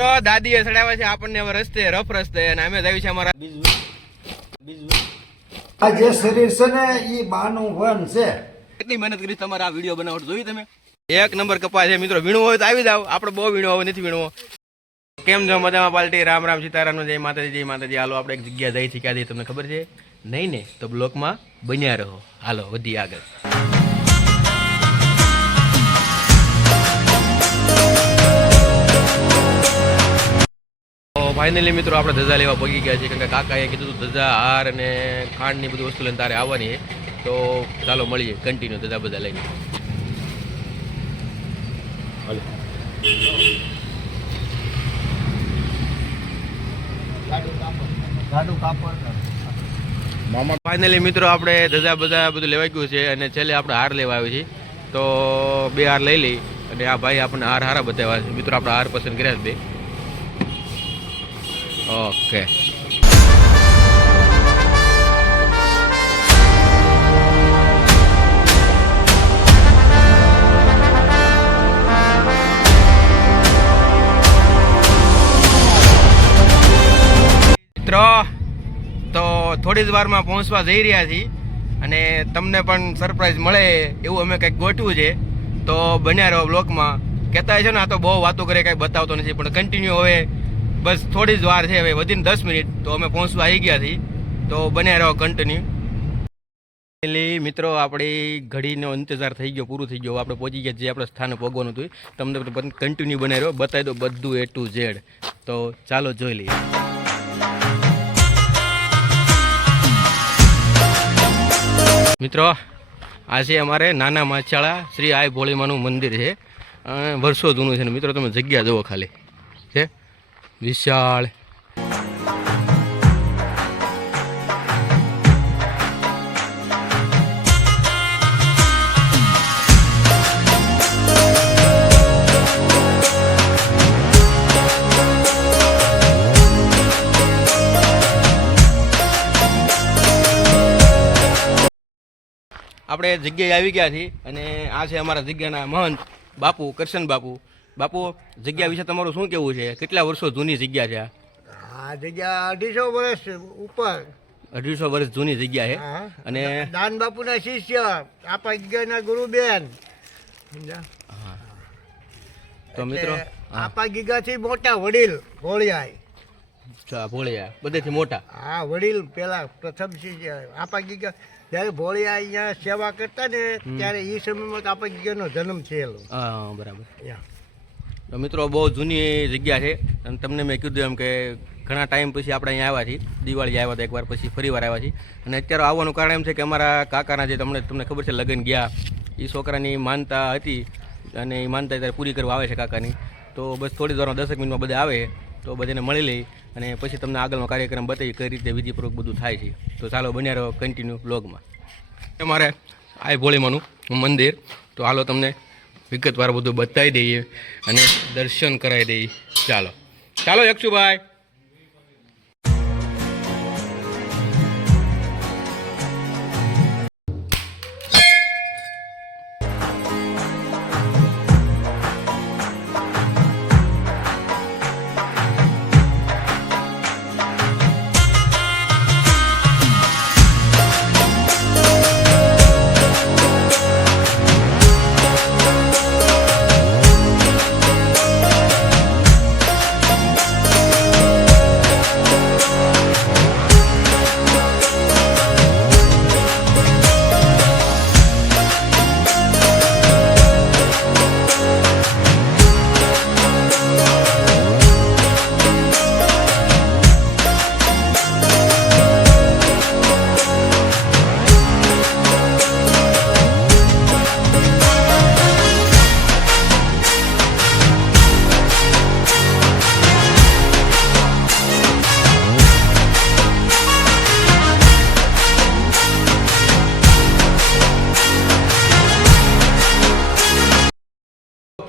તો દાદી અસડાવે છે આપણને હવે રસ્તે રફ રસ્તે અને અમે જઈએ છે અમારા આ જે શરીર છે ને એ બાનું વન છે. કેટલી મહેનત કરી તમારે આ વીડિયો બનાવટ જોઈ તમે? એક નંબર કપા છે. મિત્રો વીણવો હોય તો આવી જાવ આપણે બહુ વીણવો હોય નથી વીણવો કેમ છો? મજામાં પાલટી? રામ રામ સીતારામ જય માતાજી જય માતાજી. હાલો આપણે એક જગ્યા જઈ છીએ ક્યાં જઈએ તમને ખબર છે? નહીં ને? તો બ્લોકમાં બન્યા રહો. હાલો વધી આગળ. ફાઇનલી મિત્રો આપણે ધજા લેવા પગી ગયા છીએ કારણ કે કાકાએ કીધું હતું ધજા હાર અને ખાંડની બધી વસ્તુ લઈને તારે આવવાની છે. તો ચાલો મળીએ કન્ટિન્યુ ધજા બધા લઈને. ફાઇનલી મિત્રો આપણે ધજા બધા બધું લેવાઈ ગયું છે અને છેલ્લે આપણે હાર લેવા આવી છીએ. તો બે હાર લઈ લઈ અને આ ભાઈ આપણને હાર હારા બતાવ્યા છે. મિત્રો આપણે હાર પસંદ કર્યા છે બે. ઓકે મિત્રો, તો થોડી જ વારમાં પહોંચવા જઈ રહ્યા છીએ અને તમને પણ સરપ્રાઈઝ મળે એવું અમે કંઈક ગોઠવું છે. તો બન્યા રહો બ્લોકમાં કહેતા છે ને, આ તો બહુ વાતો કરે, કંઈ બતાવતો નથી, પણ કન્ટિન્યુ હવે બસ થોડી જ વાર છે, હવે વધીને દસ મિનિટ, તો અમે પહોંચવા આવી ગયા છીએ. તો બન્યા રહો કન્ટિન્યુ મિત્રો, આપણી ઘડીનો ઇંતજાર થઈ ગયો, પૂરું થઈ ગયો. આપણે પહોંચી ગયા જે આપણે સ્થાને પહોંચવાનું હતું તમને કન્ટિન્યુ બનાવી રહ્યો બતાવી દો બધું એ ટુ ઝેડ તો ચાલો જોઈ લઈએ. મિત્રો, આ છે અમારે નાના માછાળા શ્રી આય ભોળીમાનું મંદિર છે. વર્ષો જૂનું છે ને મિત્રો, તમે જગ્યા જુઓ ખાલી. છે? વિશાળ. આપણે જગ્યાએ આવી ગયા છીએ અને આ છે અમારા જગ્યાના મહંત બાપુ, કરશન બાપુ. બાપુ જગ્યા વિશે તમારું શું કેવું છે? કેટલા વર્ષો જૂની જગ્યા છે આ? જગ્યા અઢીસો વર્ષ ઉપર. અઢીસો વર્ષ જૂની જગ્યા છે. અને દાન બાપુના શિષ્ય આપા ગીગાના ગુરુબેન? તો મિત્રો આપા ગીગાથી મોટા વડીલ ભોળિયાય ભોળિયા. બધેથી મોટા? હા વડીલ પેલા પ્રથમ શિષ્ય. આપા ગીગા જ્યારે ભોળિયા અહીંયા સેવા કરતા ને ત્યારે એ સમયમાં આપા ગીગાનો જન્મ થયેલો. હા બરાબર. તો મિત્રો, બહુ જૂની જગ્યા છે અને તમને મેં કીધું એમ કે ઘણા ટાઈમ પછી આપણે અહીંયા આવ્યા છીએ. દિવાળી આવ્યા હતા એકવાર, પછી ફરી વાર આવ્યા છીએ. અને અત્યારે આવવાનું કારણ એમ છે કે અમારા કાકાના જે તમને તમને ખબર છે, લગ્ન ગયા. એ છોકરાની માનતા હતી અને એ માનતા અત્યારે પૂરી કરવા આવે છે કાકાની. તો બસ થોડી દ્વારા દસેક મિનિટમાં બધા આવે, તો બધાને મળી લઈ અને પછી તમને આગળનો કાર્યક્રમ બતાવી કઈ રીતે વિધિપૂર્વક બધું થાય છે. તો ચાલો બન્યા રહો કન્ટિન્યુ બ્લોગમાં અમારે આ ભોળીમાનું મંદિર. તો હાલો તમને વિગતવાર બધું બતાવી દઈએ અને દર્શન કરાવી દઈએ. ચાલો. ચાલો યક્ષુભાઈ.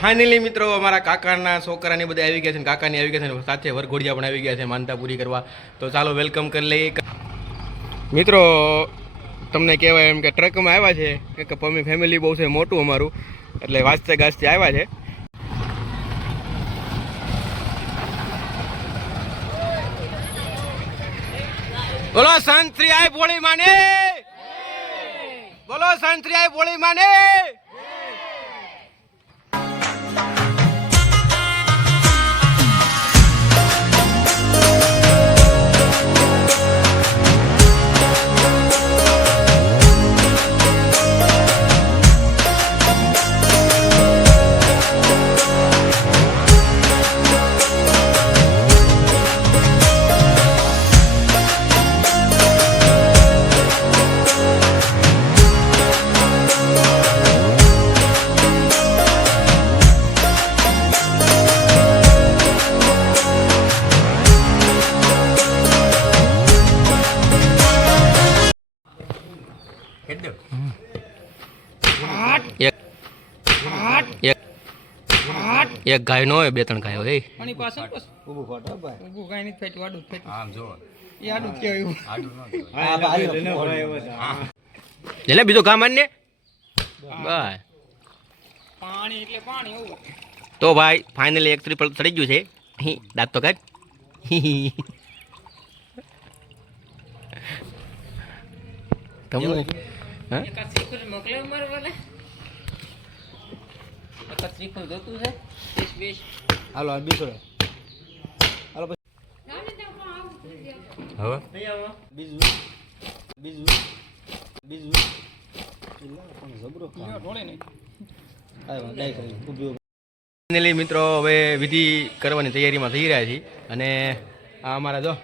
ફાઇનલી મિત્રો, અમારા કાકાના છોકરાને બધા આવી ગયા છે કાકાની આવી ગયા છે સાથે વરઘોડિયા પણ આવી ગયા છે માનતા પૂરી કરવા. તો ચાલો વેલકમ કરી લઈએ. મિત્રો, તમને કહેવાય એમ કે ટ્રકમાં આવ્યા છે કે પમ્મી ફેમિલી બહુ છે, મોટું અમારું, એટલે વાંચતે ગાજતે આવ્યા છે. બોલો, સંત્રી આય બોળી માને! બોલો, સંત્રી આય બોળી માને! એક ગાય નો હોય બે ત્રણ ગાયો હોય. ઊભું ભાઈ ઊભું આમ જો એ આડું એવું. એટલે બીજું કામ આને બસ પાણી એટલે પાણી એવું. તો ભાઈ ફાઇનલી એક ત્રિપલ ચડી ગયું છે. દાંત તો કાઢ. તમને હા મોકલે એકાદ શ્રીફળ જોતું છે. વીસ વીસ હાલો આ બીજો હવે? બીજું. બીજું. બીજું. જબરો ઢોળે નહીં. ફાઇનલી મિત્રો હવે વિધિ કરવાની તૈયારીમાં થઈ રહ્યા છીએ. અને આ અમારા જો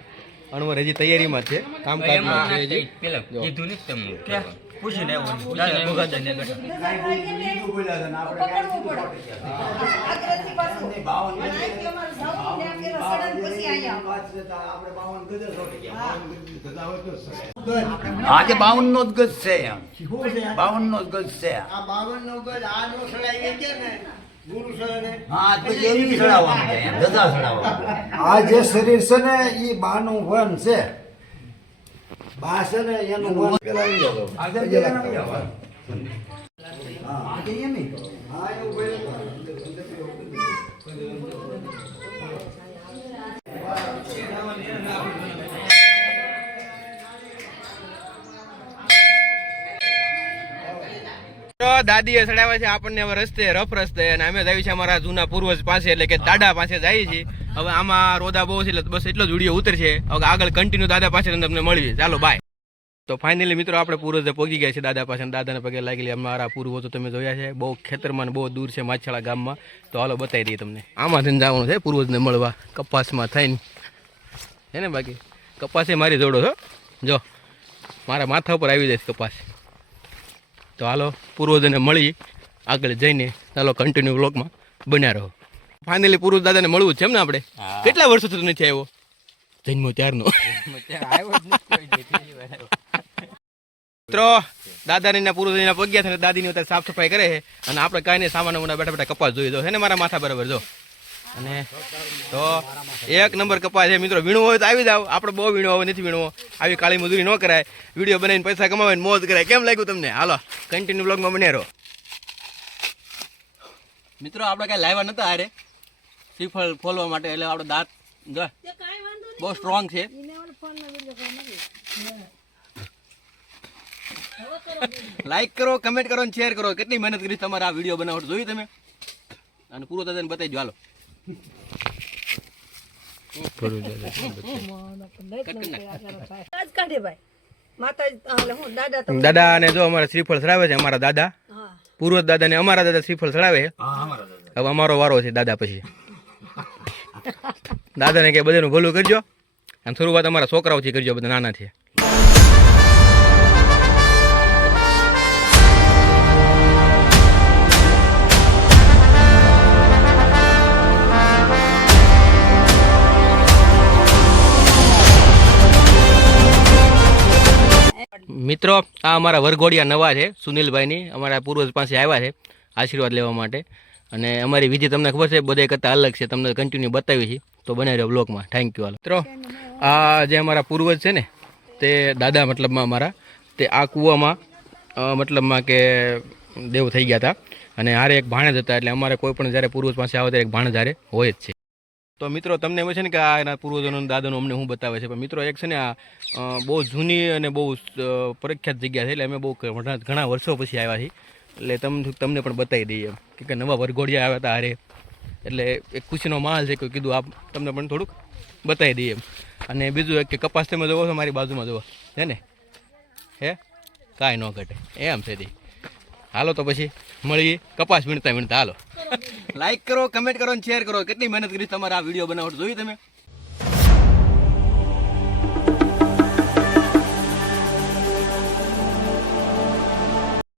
અણવર હજી તૈયારીમાં જ છે. કામકાજમાં છે. હજી. જો. કીધું ભગત આવું આજે બાવન નો જ ગજ છે એમ. બાવન નો જ ગજ છે આ. બાવન નો ગજ આ નો સડાઈ છે ને? આ જે શરીર છે ને એ બાનું વન છે. બા છે ને એનું મન પેલા આવી જતો આજે પગે પેલા લાગતો. આવી જવાનું. આજે એમ નહીં કરો. હા એવું ભાઈ તો દાદીએ ચડાવ્યા છે આપણને હવે રસ્તે, રફ રસ્તે. અને અમે જઈએ છીએ અમારા જૂના પૂર્વજ પાસે, એટલે કે દાદા પાસે જઈએ છીએ. હવે આમાં રોદા બહુ છે, એટલે બસ એટલો જ વીડિયો ઉતરશે. હવે આગળ કન્ટિન્યુ દાદા પાસે તમને મળીએ. ચાલો બાય તો ફાઇનલી મિત્રો, આપણે પૂર્વજે પહોંચી ગયા છે દાદા પાસે. દાદાને પગે લાગેલી અમારા પૂર્વજો તમે જોયા છે, બહુ ખેતરમાં બહુ દૂર છે માછાળા ગામમાં. તો હાલો, બતાવી દઈએ તમને. આમાંથી જવાનું છે પૂર્વજને મળવા. કપાસમાં થઈને છે ને બાકી? કપાસે મારી જોડો છો? જો, મારા માથા ઉપર આવી જાય કપાસ. તો હાલો પૂર્વજોને મળી આગળ જઈને ચાલો કન્ટિન્યુ બ્લોગમાં બન્યા રહો. ફાઇનલી પૂર્વજ દાદાને મળવું છે એમ ને આપણે? કેટલા વર્ષોથી તું નથી આવ્યો? જન્મો ત્યારનો. મિત્રો દાદાની પૂર્વજના પગ્યા છે દાદીની અત્યારે સાફ સફાઈ કરે છે. અને આપણે કાંઈ નહીં સામાન બેઠા બેઠા કપાસ જોઈ દો હે ને મારા માથા બરાબર જો. અને તો એક નંબર કપાસ છે. મિત્રો, વીણવું હોય તો આવી જાવ આપણે બહુ વીણવો હોય નથી વીણવો. આવી કાળી મજૂરી ન કરાય. વીડિયો બનાવીને પૈસા કમાવીને મોજ કરાય. કેમ લાગ્યું તમને? હાલો કન્ટિન્યુ બ્લોગમાં બને રહો. મિત્રો, આપણે કાંઈ લાવ્યા નતા હારે. શ્રીફળ ફોલવા માટે, એટલે આપણે દાંત, જો, બહુ સ્ટ્રોંગ છે. લાઈક કરો કમેન્ટ કરો અને શેર કરો. કેટલી મહેનત કરી તમારે આ વીડિયો બનાવટ જોઈ તમે? અને પૂરો દાદાને બતાવી દો હાલો. દાદા ને જો અમારા શ્રીફળ ચડાવે છે અમારા દાદા. પૂર્વ દાદા ને અમારા દાદા શ્રીફળ ચડાવે છે. હવે અમારો વારો છે દાદા પછી. દાદાને કે બધાનું ભલું કરજો. અને શરૂઆત અમારા છોકરાઓથી કરજો બધા નાના છે મિત્રો, આ અમારા વરઘોડિયા નવા છે, સુનિલભાઈની, અમારા પૂર્વજ પાસે આવ્યા છે આશીર્વાદ લેવા માટે. અને અમારી વિધિ તમને ખબર છે બધા કરતાં અલગ છે, તમને કન્ટિન્યુ બતાવી છે તો બનાવી રહ્યો બ્લોગમાં થેન્ક યુ મિત્રો, આ જે અમારા પૂર્વજ છે ને, તે દાદા મતલબમાં અમારા, તે આ કૂવામાં મતલબમાં કે દેવ થઈ ગયા હતા. અને હારે એક ભાણેજ હતા, એટલે અમારે કોઈ પણ જ્યારે પૂર્વજ પાસે આવે ત્યારે એક ભાણેજ હારે હોય જ છે. તો મિત્રો, તમને એમ છે ને કે આ એના પૂર્વજોનો દાદાનો અમને હું બતાવે છે? પણ મિત્રો, એક છે ને આ બહુ જૂની અને બહુ પ્રખ્યાત જગ્યા છે એટલે અમે બહુ ઘણા વર્ષો પછી આવ્યા છીએ. એટલે તમને તમને પણ બતાવી દઈએ એમ. કે નવા વરઘોડિયા આવ્યા હતા હારે. એટલે એક ખુશીનો માહોલ છે કે કીધું, આપ, તમને પણ થોડુંક બતાવી દઈએ એમ. અને બીજું એક કે, કપાસ તમે જોવો છો, મારી બાજુમાં જોવો. હે ને? હે? કાંઈ ન ઘટે. એમ છે હાલો તો પછી. મળીએ કપાસ વીણતા વીણતા. હાલો. લાઈક કરો કમેન્ટ કરો અને શેર કરો. કેટલી મહેનત કરી તમારે આ વીડિયો બનાવટ જોઈ તમે?